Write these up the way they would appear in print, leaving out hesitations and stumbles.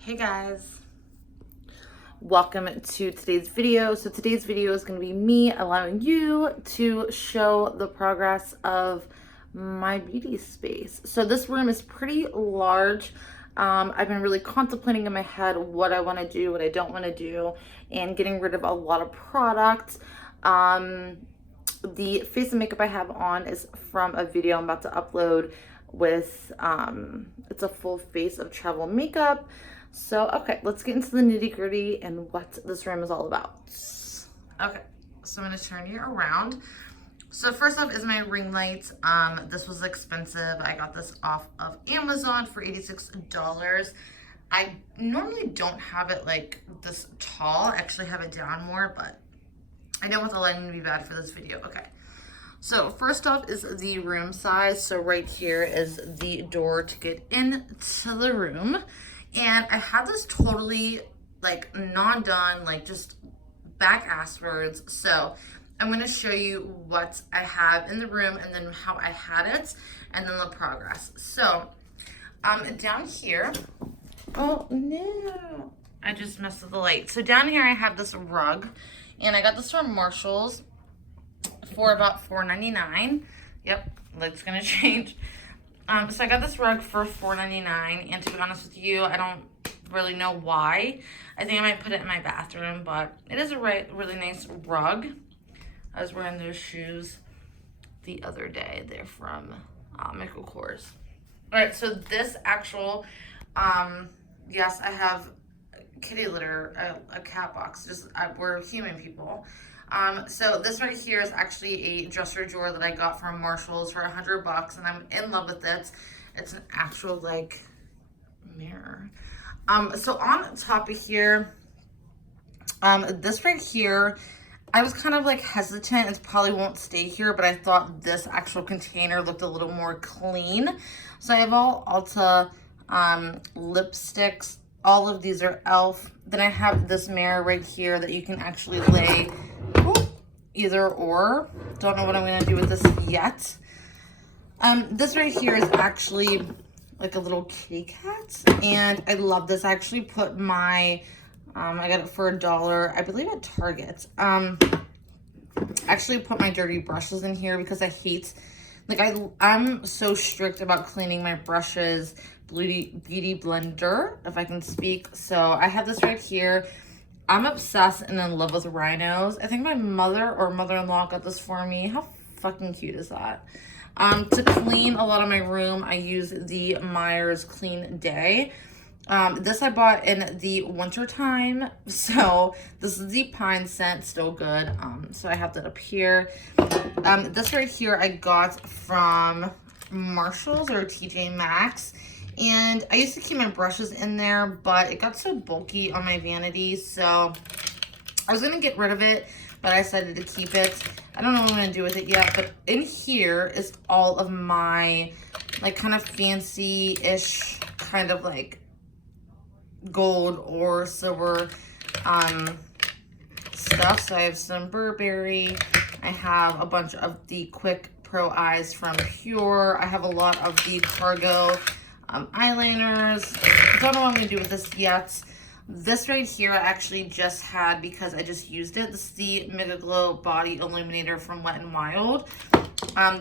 Hey guys, welcome to today's video. So today's video is going to be me allowing you to show the progress of my beauty space. So this room is pretty large. I've been really contemplating in my head what I want to do, what I don't want to do, and getting rid of a lot of products. The face and makeup I have on is from a video I'm about to upload with, it's a full face of travel makeup. So, okay, let's get into the nitty gritty and what this room is all about. Okay, so I'm gonna turn you around. So first off is my ring light. This was expensive. I got this off of Amazon for $86. I normally don't have it like this tall. I actually have it down more, but I don't want the lighting to be bad for this video. Okay. So first off is the room size. So right here is the door to get into the room. And I had this totally like not done, like just back asswards. So I'm going to show you what I have in the room and then how I had it and then the progress. So down here, oh no, I just messed with the light. So down here I have this rug and I got this from Marshall's for about $4.99. Yep, light's going to change. So I got this rug for $4.99, and to be honest with you, I don't really know why. I think I might put it in my bathroom, but it is a really nice rug. I was wearing those shoes the other day. They're from Michael Kors. All right, so this actual, yes, I have kitty litter, a cat box. We're human people. So this right here is actually a dresser drawer that I got from Marshall's for $100, and I'm in love with it. It's an actual like mirror. So on top of here, this right here, I was kind of like hesitant. It probably won't stay here, but I thought this actual container looked a little more clean. So I have all Ulta lipsticks. All of these are e.l.f. Then I have this mirror right here that you can actually lay either or. Don't know what I'm going to do with this yet. This right here is actually like a little kitty cat, and I love this. I actually put my, I got it for $1, I believe at Target. Actually put my dirty brushes in here because I hate, like I'm so strict about cleaning my brushes, beauty blender, if I can speak. So I have this right here. I'm obsessed and in love with rhinos. I think my mother or mother-in-law got this for me. How fucking cute is that? To clean a lot of my room, I use the Myers Clean Day. This I bought in the winter time. So this is the pine scent, still good. So I have that up here. This right here I got from Marshall's or TJ Maxx. And I used to keep my brushes in there, but it got so bulky on my vanity. So I was going to get rid of it, but I decided to keep it. I don't know what I'm going to do with it yet, but in here is all of my like kind of fancy-ish kind of like gold or silver stuff. So I have some Burberry. I have a bunch of the Quick Pro Eyes from Pure. I have a lot of the Cargo eyeliners. Don't know what I'm going to do with this yet. This right here I actually just had because I just used it. This is the Mega Glow Body Illuminator from Wet n Wild.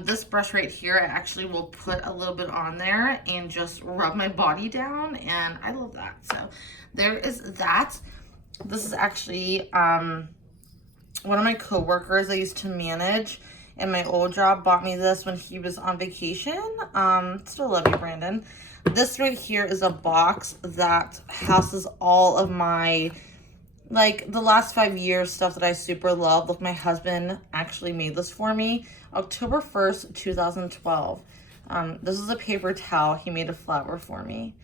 This brush right here, I actually will put a little bit on there and just rub my body down, and I love that. So there is that. This is actually one of my coworkers I used to manage in my old job bought me this when he was on vacation. Still love you, Brandon. This right here is a box that houses all of my, like, the last 5 years stuff that I super love. Look, my husband actually made this for me. October 1st, 2012. This is a paper towel. He made a flower for me.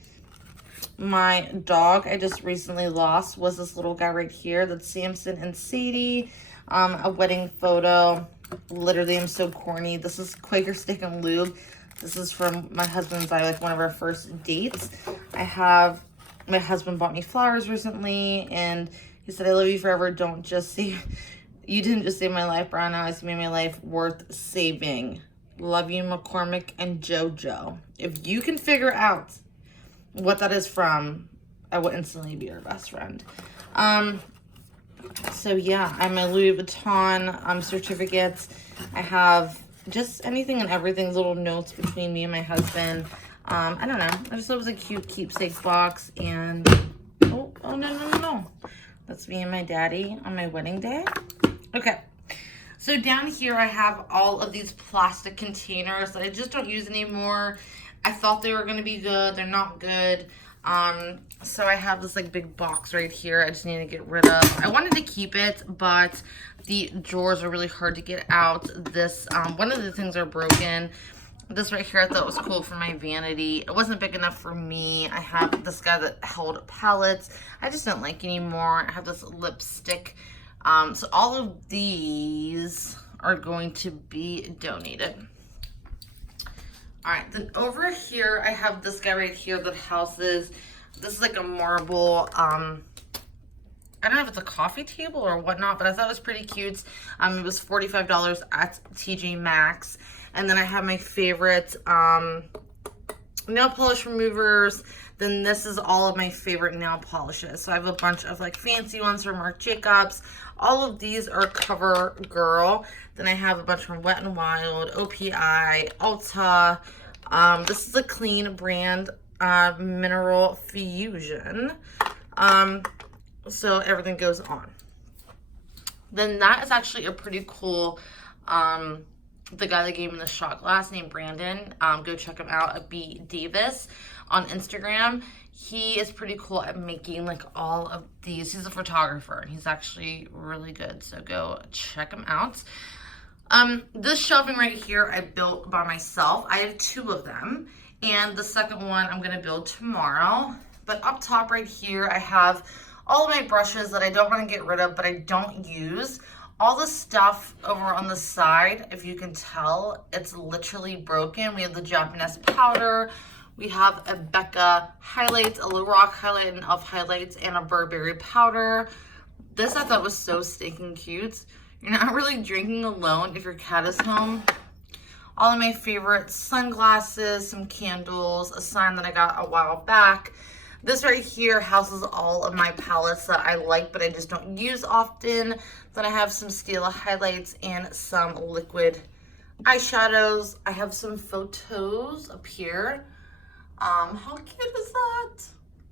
My dog I just recently lost was this little guy right here. That's Samson and Sadie. A wedding photo. Literally, I'm so corny. This is Quaker Steak and Lube. This is from my husband's, like one of our first dates. I have, my husband bought me flowers recently, and he said, I love you forever. Don't just say, you didn't just save my life, Brown Eyes. You made my life worth saving. Love you, McCormick and JoJo. If you can figure out what that is from, I will instantly be her best friend. So yeah, I have my Louis Vuitton certificates. I have just anything and everything, little notes between me and my husband. I don't know. I just thought it was a cute keepsake box. And oh no. That's me and my daddy on my wedding day. Okay. So down here I have all of these plastic containers that I just don't use anymore. I thought they were going to be good. They're not good. So I have this like big box right here. I just need to get rid of. I wanted to keep it, but the drawers are really hard to get out. This, one of the things are broken. This right here I thought was cool for my vanity. It wasn't big enough for me. I have this guy that held palettes. I just don't like anymore. I have this lipstick. So all of these are going to be donated. All right, then over here, I have this guy right here that houses, this is like a marble, I don't know if it's a coffee table or whatnot, but I thought it was pretty cute. It was $45 at TJ Maxx. And then I have my favorite nail polish removers. Then this is all of my favorite nail polishes. So I have a bunch of like fancy ones from Marc Jacobs. All of these are CoverGirl. Then I have a bunch from Wet n Wild, OPI, Ulta. This is a clean brand, Mineral Fusion. So everything goes on. Then that is actually a pretty cool, the guy that gave me the shot glass named Brandon. Go check him out at B Davis on Instagram. He is pretty cool at making like all of these. He's a photographer and he's actually really good. So go check him out. This shelving right here I built by myself. I have 2 of them. And the second one I'm going to build tomorrow. But up top right here I have all of my brushes that I don't want to get rid of but I don't use. All the stuff over on the side, if you can tell, it's literally broken. We have the Japanese powder. We have a Becca highlights, a Lorac highlight, an e.l.f. highlights, and a Burberry powder. This I thought was so stinking cute. You're not really drinking alone if your cat is home. All of my favorite sunglasses, some candles, a sign that I got a while back. This right here houses all of my palettes that I like, but I just don't use often. Then I have some Stila highlights and some liquid eyeshadows. I have some photos up here. How cute is that?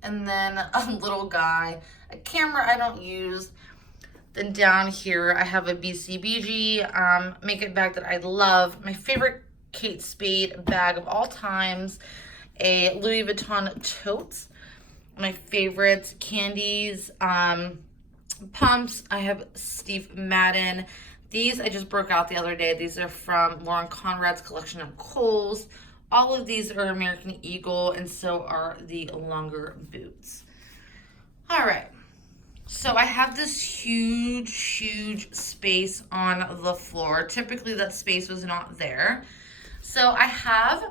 And then a little guy, a camera I don't use. Then down here, I have a BCBG makeup bag that I love. My favorite Kate Spade bag of all times. A Louis Vuitton tote. My favorite candies, pumps. I have Steve Madden. These I just broke out the other day. These are from Lauren Conrad's collection of Kohl's. All of these are American Eagle, and so are the longer boots. All right. So I have this huge space on the floor. Typically that space was not there. So I have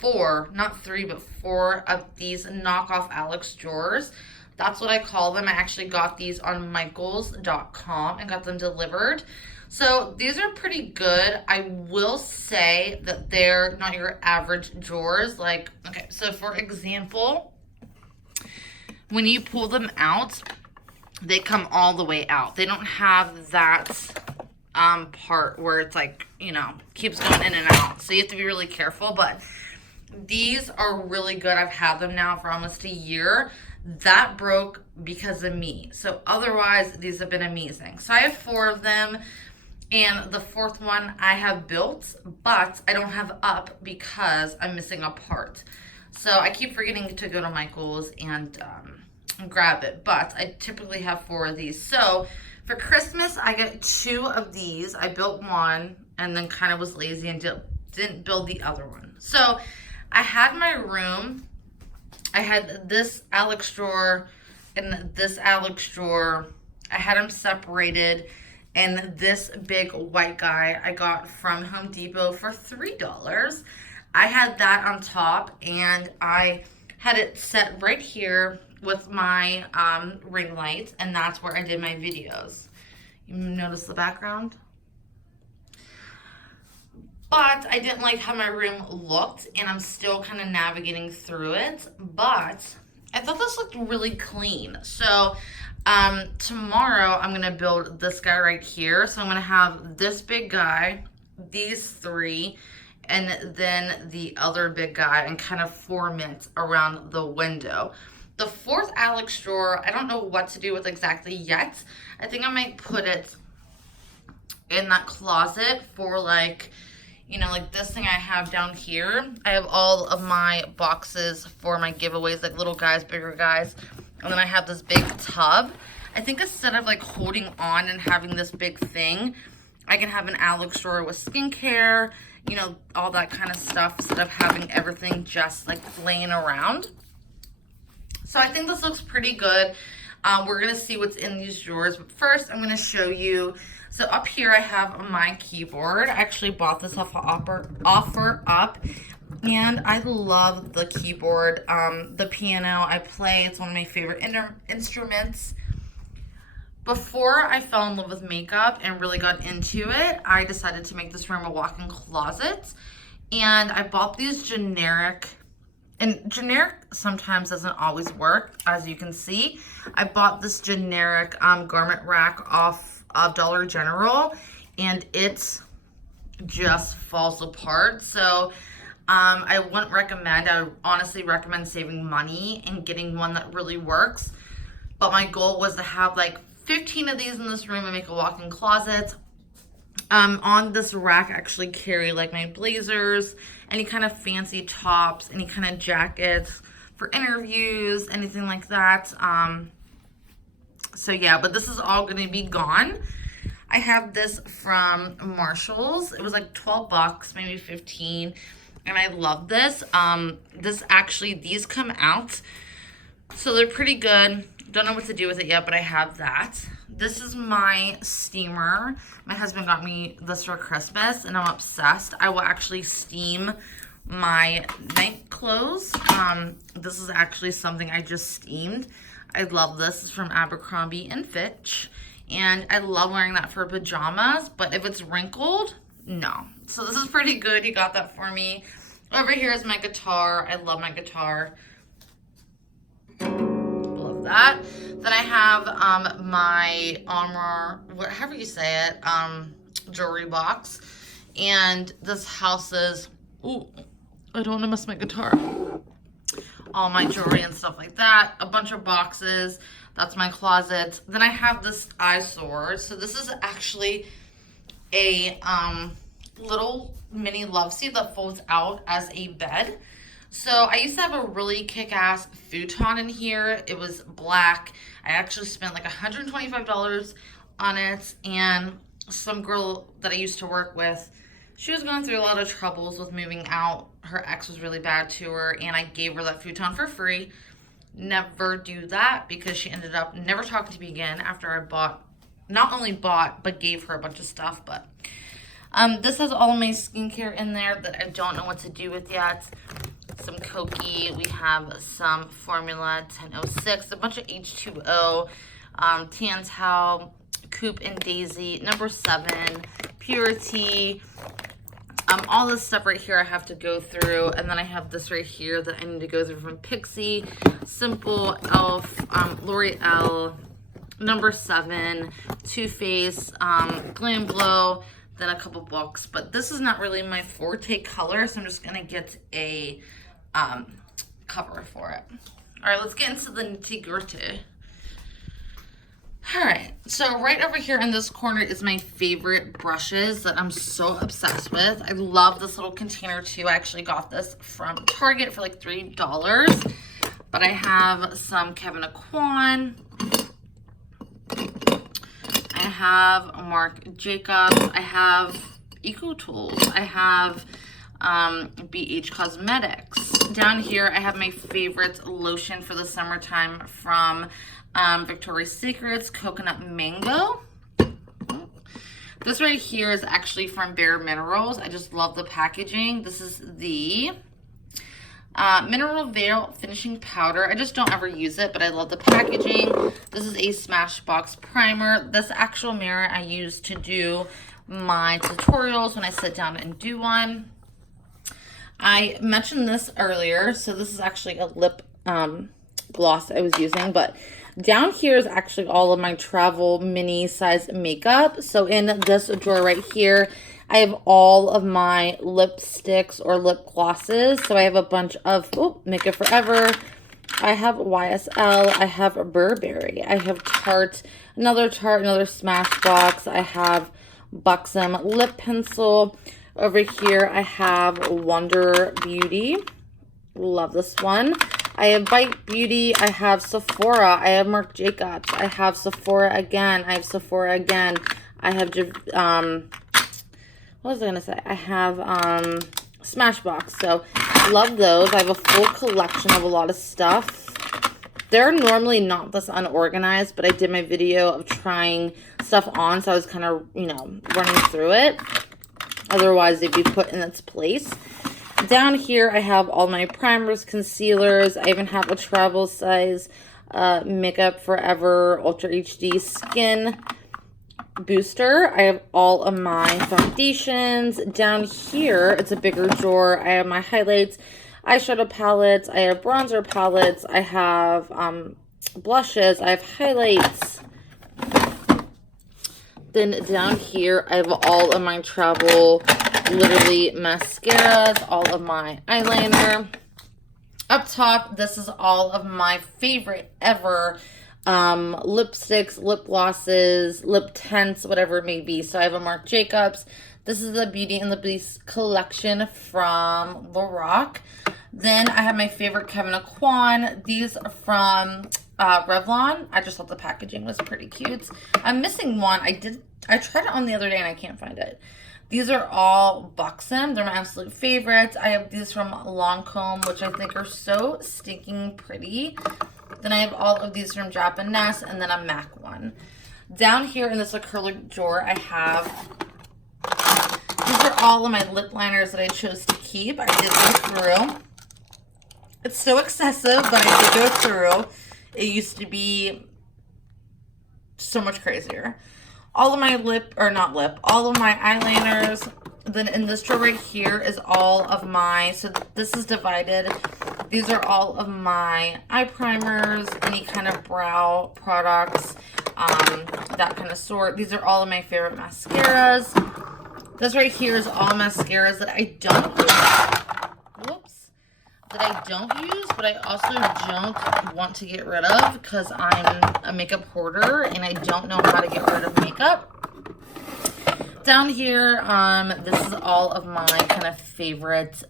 4, not 3, but 4 of these knockoff Alex drawers. That's what I call them. I actually got these on michaels.com and got them delivered. So these are pretty good. I will say that they're not your average drawers. Like, okay, so for example, when you pull them out, they come all the way out. They don't have that part where it's like, you know, keeps going in and out. So you have to be really careful, but these are really good. I've had them now for almost a year. That broke because of me. So otherwise, these have been amazing. So I have 4 of them. And the 4th one I have built, but I don't have up because I'm missing a part. So I keep forgetting to go to Michael's and grab it, but I typically have 4 of these. So for Christmas, I get 2 of these. I built one and then kind of was lazy and didn't build the other one. So I had my room. I had this Alex drawer and this Alex drawer. I had them separated. And this big white guy I got from Home Depot for $3. I had that on top and I had it set right here with my ring light, and that's where I did my videos. You notice the background? But I didn't like how my room looked, and I'm still kind of navigating through it. But I thought this looked really clean. So tomorrow I'm gonna build this guy right here. So I'm gonna have this big guy, these three, and then the other big guy, and kind of form it around the window. The fourth Alex drawer, I don't know what to do with exactly yet. I think I might put it in that closet for like, you know, like this thing I have down here. I have all of my boxes for my giveaways, like little guys, bigger guys. And then I have this big tub. I think instead of like holding on and having this big thing, I can have an Alex drawer with skincare, you know, all that kind of stuff, instead of having everything just like laying around. So I think this looks pretty good. We're gonna see what's in these drawers, but first I'm gonna show you. So up here I have my keyboard. I actually bought this off of OfferUp, and I love the keyboard. The piano I play, it's one of my favorite instruments. Before I fell in love with makeup and really got into it, I decided to make this room a walk-in closet, and I bought these generic. And generic sometimes doesn't always work, as you can see. I bought this generic garment rack off of Dollar General, and it just falls apart. So I wouldn't recommend. I would honestly recommend saving money and getting one that really works. But my goal was to have like 15 of these in this room and make a walk-in closet. On this rack, I actually carry like my blazers, any kind of fancy tops, any kind of jackets for interviews, anything like that. So yeah, but this is all going to be gone. I have this from Marshall's. It was like 12 bucks, maybe 15. And I love this. These come out. So they're pretty good. Don't know what to do with it yet, but I have that. This is my steamer. My husband got me this for Christmas, and I'm obsessed. I will actually steam my night clothes. This is actually something I just steamed. I love this. It's from Abercrombie and Fitch. And I love wearing that for pajamas, but if it's wrinkled, no. So this is pretty good. He got that for me. Over here is my guitar. I love my guitar. Love that. Then I have my armor, however you say it, jewelry box. And this house is, ooh, I don't want to mess my guitar. All my jewelry and stuff like that. A bunch of boxes. That's my closet. Then I have this eyesore. So this is actually a little mini love seat that folds out as a bed. So I used to have a really kick-ass futon in here. It was black. I actually spent like $125 on it. And some girl that I used to work with, she was going through a lot of troubles with moving out. Her ex was really bad to her, and I gave her that futon for free. Never do that, because she ended up never talking to me again after I not only bought, but gave her a bunch of stuff. But this has all of my skincare in there that I don't know what to do with yet. Some Koki, we have some Formula 1006, a bunch of H2O, Tan Towel, Coop and Daisy, number 7, Purity. All this stuff right here I have to go through, and then I have this right here that I need to go through from Pixie, Simple, Elf, L'Oreal, number 7, Too Faced, Glam Glow, then a couple books. But this is not really my forte color, so I'm just gonna get a cover for it. All right, let's get into the nitty-gritty. All right, so right over here in this corner is my favorite brushes that I'm so obsessed with. I love this little container too. I actually got this from Target for like $3. But I have some Kevin Aquan. I have Marc Jacobs. I have Eco Tools. I have BH Cosmetics. Down here, I have my favorite lotion for the summertime from Victoria's Secret's Coconut Mango. This right here is actually from Bare Minerals. I just love the packaging. This is the Mineral Veil Finishing Powder. I just don't ever use it, but I love the packaging. This is a Smashbox primer. This actual mirror I use to do my tutorials when I sit down and do one. I mentioned this earlier, so this is actually a lip gloss I was using. But down here is actually all of my travel mini size makeup. So in this drawer right here, I have all of my lipsticks or lip glosses. So I have a bunch of, Make It Forever. I have YSL. I have Burberry. I have Tarte, another Smashbox. I have Buxom lip pencil. Over here, I have Wonder Beauty. Love this one. I have Bite Beauty. I have Sephora. I have Marc Jacobs. I have Sephora again. I have Sephora again. I have, what was I going to say? I have Smashbox. So, love those. I have a full collection of a lot of stuff. They're normally not this unorganized, but I did my video of trying stuff on, so I was kind of, running through it. Otherwise, they'd be put in its place. Down here, I have all my primers, concealers. I even have a travel size Makeup Forever Ultra HD Skin Booster. I have all of my foundations. Down here, it's a bigger drawer. I have my highlights, eyeshadow palettes. I have bronzer palettes. I have blushes. I have highlights. Then down here, I have all of my travel, literally mascaras, all of my eyeliner. Up top, this is all of my favorite ever lipsticks, lip glosses, lip tints, whatever it may be. So I have a Marc Jacobs. This is the Beauty and the Beast collection from Lorac. Then I have my favorite Kevyn Aucoin. These are from Revlon. I just thought the packaging was pretty cute. I'm missing one. I tried it on the other day and I can't find it. These are all Buxom. They're my absolute favorites. I have these from Lancome, which I think are so stinking pretty. Then I have all of these from Japanese and then a MAC one. Down here in this acrylic drawer, I have, these are all of my lip liners that I chose to keep. I did go through. It's so excessive, but I did go through. It used to be so much crazier. All of my all of my eyeliners. Then in this drawer right here is all of my, so this is divided. These are all of my eye primers, any kind of brow products, that kind of sort. These are all of my favorite mascaras. This right here is all mascaras that I don't use, but I also don't want to get rid of because I'm a makeup hoarder and I don't know how to get rid of makeup. Down here, this is all of my kind of favorite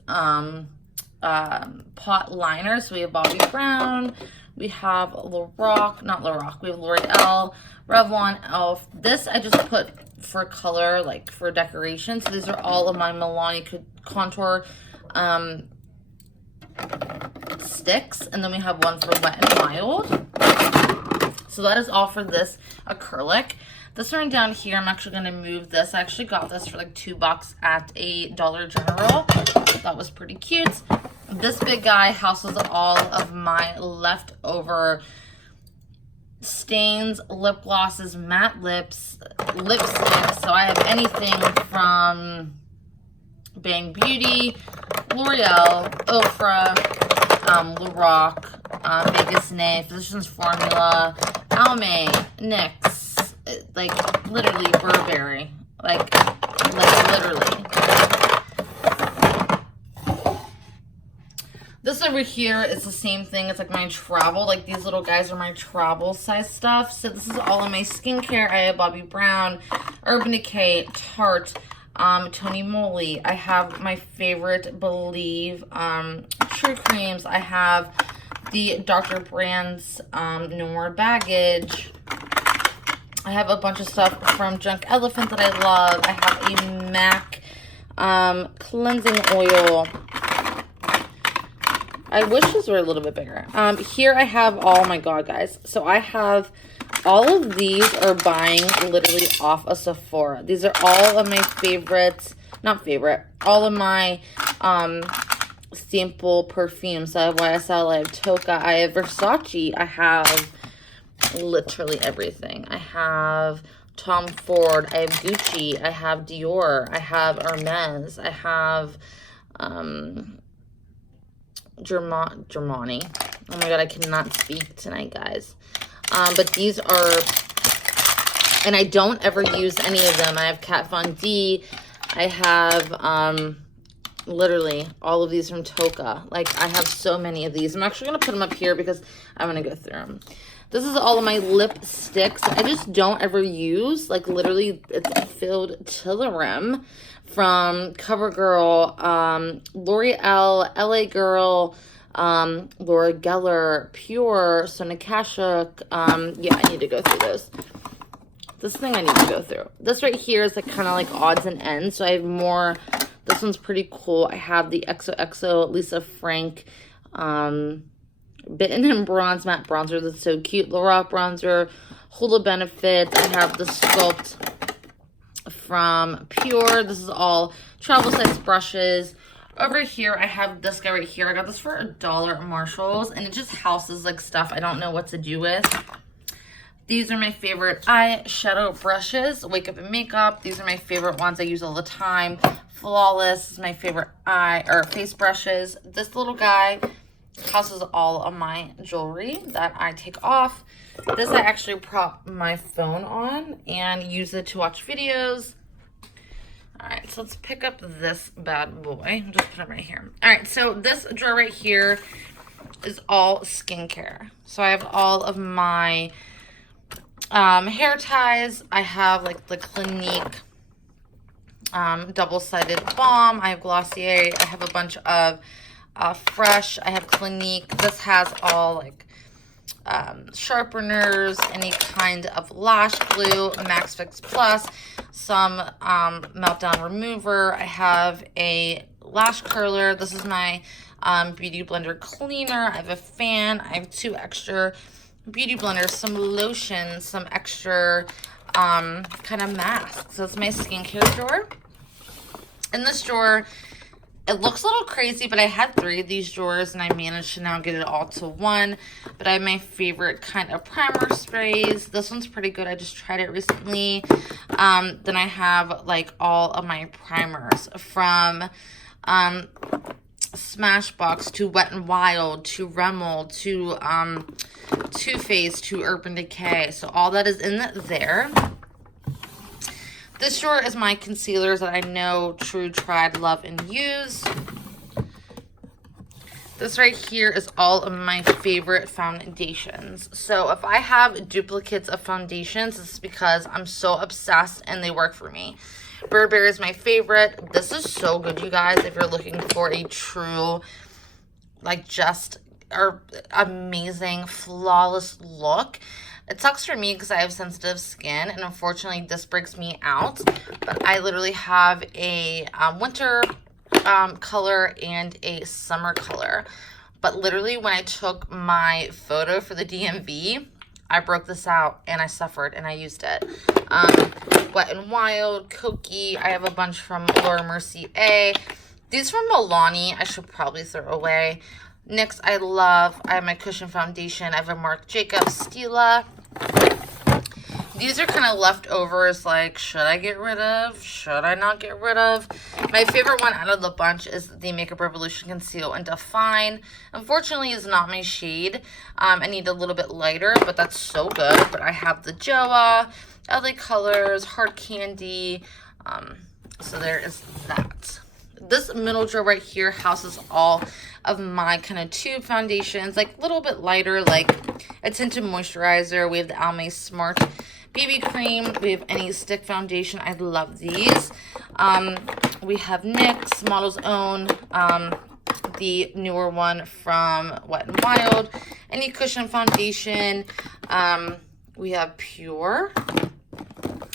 pot liners. So we have Bobbi Brown, we have Lorac, not Lorac, we have L'Oreal, Revlon, e.l.f. This I just put for color, like for decoration. So these are all of my Milani contour sticks, and then we have one for Wet and Wild. So that is all for this acrylic. This one down here, I'm actually going to move this. I actually got this for like $2 at a Dollar General. That was pretty cute. This big guy houses all of my leftover stains, lip glosses, matte lips, lipsticks. So I have anything from Bang Beauty, L'Oreal, Ofra, Lorac, Vegas Nay, Physicians Formula, Almay, NYX, like literally Burberry, like literally. This over here is the same thing. It's like my travel, like these little guys are my travel size stuff. So this is all of my skincare. I have Bobbi Brown, Urban Decay, Tarte, Tony Moly. I have my favorite Believe True Creams. I have the Dr. Brand's No More Baggage. I have a bunch of stuff from Junk Elephant that I love. I have a MAC cleansing oil. I wish these were a little bit bigger. Here I have, oh my god, guys. So I have, all of these are buying literally off of Sephora. These are all of my favorites, all of my sample perfumes. So I have YSL, I have Toka, I have Versace, I have literally everything. I have Tom Ford, I have Gucci, I have Dior, I have Hermes, I have Germani. Oh my god, I cannot speak tonight, guys. But these are, and I don't ever use any of them. I have Kat Von D. I have literally all of these from Toka. Like, I have so many of these. I'm actually going to put them up here because I'm going to go through them. This is all of my lipsticks. I just don't ever use. Like, literally, it's filled to the rim. From CoverGirl, L'Oreal, LA Girl, Laura Geller, Pure, Sona Kashuk. Yeah, I need to go through those. This thing I need to go through. This right here is like kind of like odds and ends. So I have more. This one's pretty cool. I have the Xoxo Lisa Frank Bitten and Bronze Matte Bronzer. That's so cute. Lorac Bronzer. Hula Benefits. I have the Sculpt from Pure. This is all travel size brushes. Over here, I have this guy right here. I got this for $1 at Marshall's, and it just houses like stuff I don't know what to do with. These are my favorite eyeshadow brushes. Wake Up and Makeup. These are my favorite ones I use all the time. Flawless is my favorite face brushes. This little guy houses all of my jewelry that I take off. This I actually prop my phone on and use it to watch videos. All right, so let's pick up this bad boy. Just put it right here. All right, so this drawer right here is all skincare. So I have all of my hair ties. I have like the Clinique double-sided balm. I have Glossier. I have a bunch of Fresh. I have Clinique. This has all like sharpeners, any kind of lash glue, Max Fix Plus, some meltdown remover. I have a lash curler. This is my beauty blender cleaner. I have a fan. I have 2 extra beauty blenders, some lotion, some extra kind of masks. So it's my skincare drawer. In this drawer, it looks a little crazy, but I had 3 of these drawers and I managed to now get it all to one. But I have my favorite kind of primer sprays. This one's pretty good. I just tried it recently. Then I have like all of my primers from Smashbox to Wet n Wild to Rimmel to Too Faced to Urban Decay. So all that is in there. This drawer is my concealers that I know, true, tried, love, and use. This right here is all of my favorite foundations. So if I have duplicates of foundations, it's because I'm so obsessed and they work for me. Burberry is my favorite. This is so good, you guys, if you're looking for a true, like, just amazing, flawless look. It sucks for me because I have sensitive skin, and unfortunately this breaks me out. But I literally have a winter color and a summer color. But literally when I took my photo for the DMV, I broke this out and I suffered and I used it. Wet n Wild, Koki. I have a bunch from Laura Mercier. These from Milani I should probably throw away. NYX I love. I have my Cushion Foundation. I have a Marc Jacobs Stila. These are kind of leftovers, like, should I get rid of? Should I not get rid of? My favorite one out of the bunch is the Makeup Revolution Conceal and Define. Unfortunately, it's not my shade. I need a little bit lighter, but that's so good. But I have the Joa, LA Colors, Hard Candy. So there is that. This middle drawer right here houses all of my kind of tube foundations, like a little bit lighter, like a tinted moisturizer. We have the Almay Smart BB Cream. We have any stick foundation. I love these. We have NYX, Model's Own, the newer one from Wet n Wild, any Cushion Foundation. We have Pure.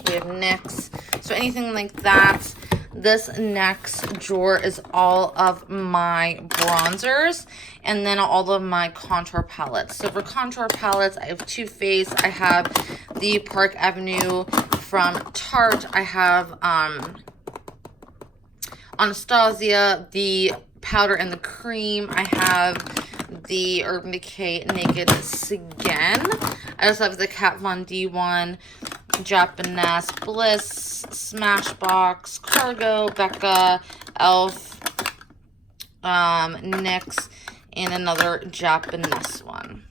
We have NYX. So anything like that. This next drawer is all of my bronzers and then all of my contour palettes. So for contour palettes, I have Too Faced. I have the Park Avenue from Tarte. I have Anastasia, the powder and the cream. I have the Urban Decay Naked Skin. I also have the Kat Von D one, Japanese Bliss, Smashbox, Cargo, Becca, Elf, NYX, and another Japanese one.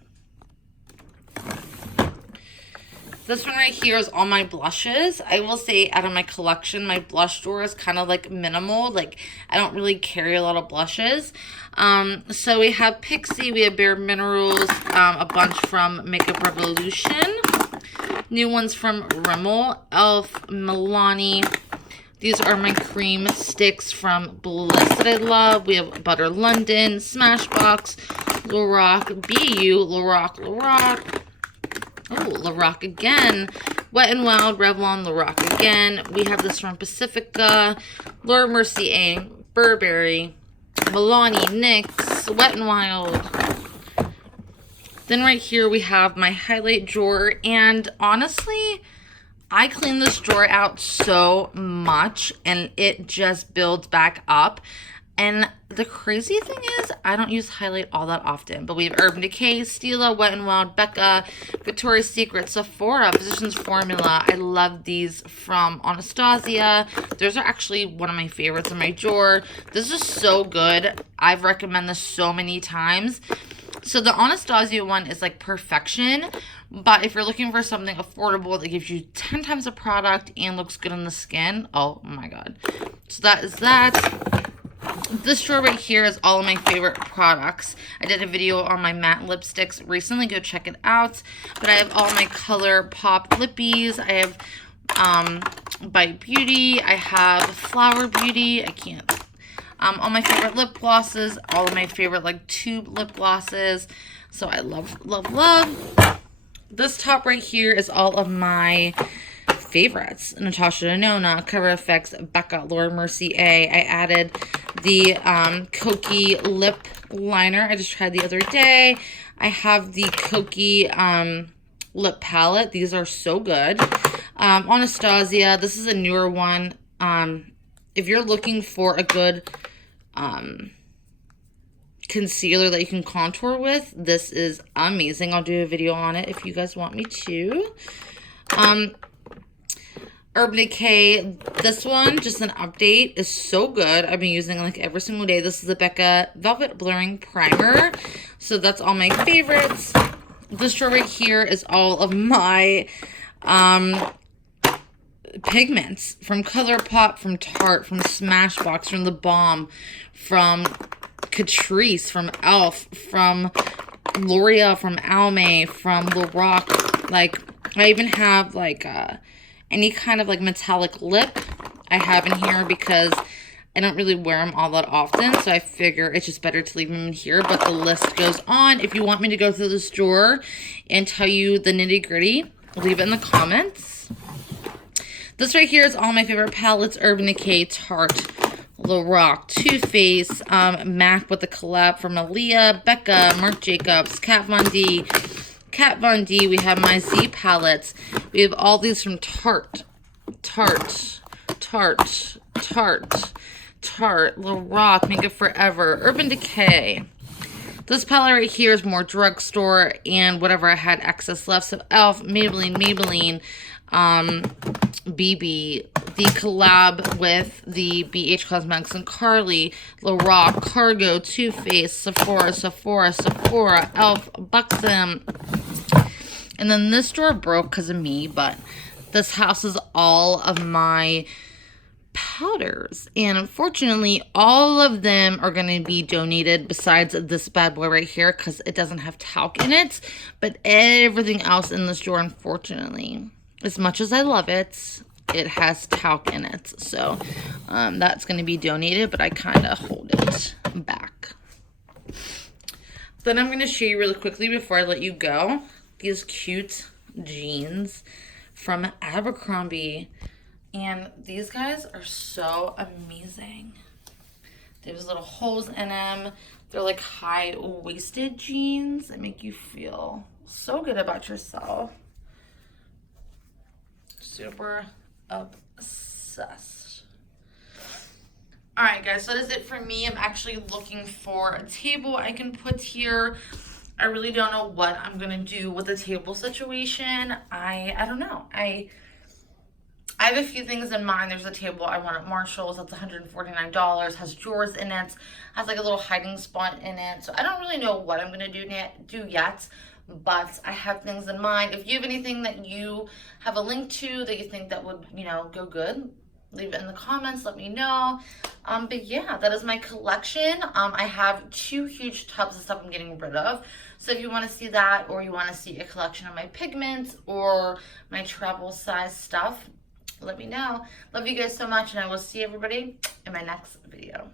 This one right here is all my blushes. I will say out of my collection, my blush drawer is kind of like minimal. Like I don't really carry a lot of blushes. So we have Pixie, we have Bare Minerals, a bunch from Makeup Revolution, new ones from Rimmel, Elf, Milani. These are my cream sticks from Bliss that I love. We have Butter London, Smashbox, Lorac, BU, Lorac. Oh, Lorac again. Wet n Wild, Revlon, Lorac again. We have this from Pacifica, Laura Mercier, Burberry, Milani, NYX, Wet n Wild. Then right here we have my highlight drawer. And honestly, I clean this drawer out so much and it just builds back up. And the crazy thing is, I don't use highlight all that often, but we have Urban Decay, Stila, Wet n Wild, Becca, Victoria's Secret, Sephora, Physicians Formula. I love these from Anastasia. Those are actually one of my favorites in my drawer. This is so good. I've recommended this so many times. So the Anastasia one is like perfection, but if you're looking for something affordable that gives you 10 times the product and looks good on the skin, oh my god. So that is that. This drawer right here is all of my favorite products. I did a video on my matte lipsticks recently. Go check it out. But I have all my ColourPop lippies. I have Bite Beauty. I have Flower Beauty. I can't. All my favorite lip glosses. All of my favorite like tube lip glosses. So I love. This top right here is all of my favorites. Natasha Denona, Cover FX, Becca, Laura Mercier. I added the Kokie lip liner I just tried the other day. I have the Kokie lip palette. These are so good. Anastasia, this is a newer one. If you're looking for a good concealer that you can contour with, this is amazing. I'll do a video on it if you guys want me to. Urban Decay, this one, just an update, is so good. I've been using it like every single day. This is the Becca Velvet Blurring Primer. So that's all my favorites. This drawer right here is all of my pigments from ColourPop, from Tarte, from Smashbox, from The Balm, from Catrice, from Elf, from L'Oreal, from Almay, from Lorac. Like, I even have like any kind of like metallic lip I have in here because I don't really wear them all that often, so I figure it's just better to leave them in here. But the list goes on. If you want me to go through this drawer and tell you the nitty gritty, leave it in the comments. This right here is all my favorite palettes: Urban Decay, Tarte, Lorac, Too Faced, MAC with the collab from Aaliyah, Becca, Marc Jacobs, Kat Von D. We have my Z palettes. We have all these from Tarte, Lorac, Make It Forever, Urban Decay. This palette right here is more drugstore and whatever I had excess left. So Elf, Maybelline, BB, the collab with the BH Cosmetics and Carly, Lorac, Cargo, Too Faced, Sephora, Elf, Buxom. And then this drawer broke because of me, but this house is all of my powders. And unfortunately, all of them are going to be donated besides this bad boy right here because it doesn't have talc in it. But everything else in this drawer, unfortunately, as much as I love it, it has talc in it. So that's going to be donated, but I kind of hold it back. Then I'm going to show you really quickly before I let you go these cute jeans from Abercrombie. And these guys are so amazing. They have little holes in them. They're like high-waisted jeans that make you feel so good about yourself. Super obsessed. Alright guys, so that is it for me. I'm actually looking for a table I can put here. I really don't know what I'm gonna do with the table situation. I don't know. I I have a few things in mind. There's a table I want at Marshall's that's $149, has drawers in it, has like a little hiding spot in it. So I don't really know what I'm gonna do yet, but I have things in mind. If you have anything that you have a link to that you think that would, go good, leave it in the comments, let me know. But yeah, that is my collection. I have 2 huge tubs of stuff I'm getting rid of. So if you want to see that, or you want to see a collection of my pigments or my travel size stuff, let me know. Love you guys so much, and I will see everybody in my next video.